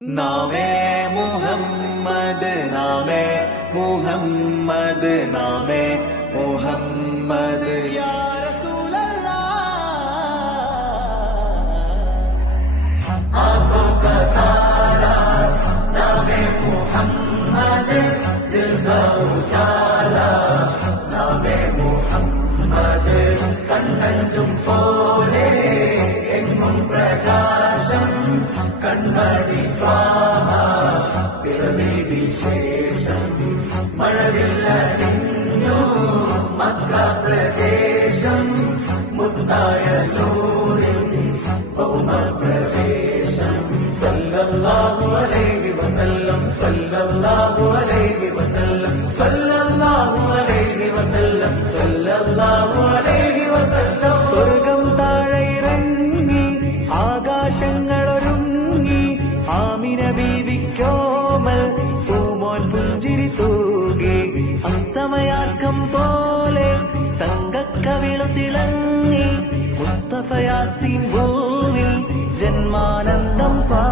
नामे मुहम्मद नामे मुहम्मद नामे मुहम्मद या रसूल अल्लाह। आंखों का तारा नामे मुहम्मद, दिल का उजाला नामे मुहम्मद, കണ്ണഞ്ചും പോലെ എങ്ങും പ്രകാശം കൺമണി പിറവി വിശേഷം മഴവില്ലു മക്ക പ്രദേശം മുത്തായ നൂറിൽ ഭൗമ പ്രവേശം സല്ലല്ലാഹു അലൈഹി വസല്ലം സല്ലല്ലാഹു അലൈഹി വസല്ലം സല്ലല്ലാഹു അലൈഹി വസല്ലം സല്ലല്ലാഹു അലൈഹി വസല്ലം. സ്വർഗം താഴെ ഇറങ്ങി ആകാശങ്ങളൊരുങ്ങി ആമിന ബീവിക്കോമൽ പൂമോൻ പുഞ്ചിരി തൂകി അസ്തമയാക്കം പോലെ തങ്കക്കവിളു തിളങ്ങി മുസ്തഫ യാസീൻ ഭൂമി ജന്മാനന്ദം പാ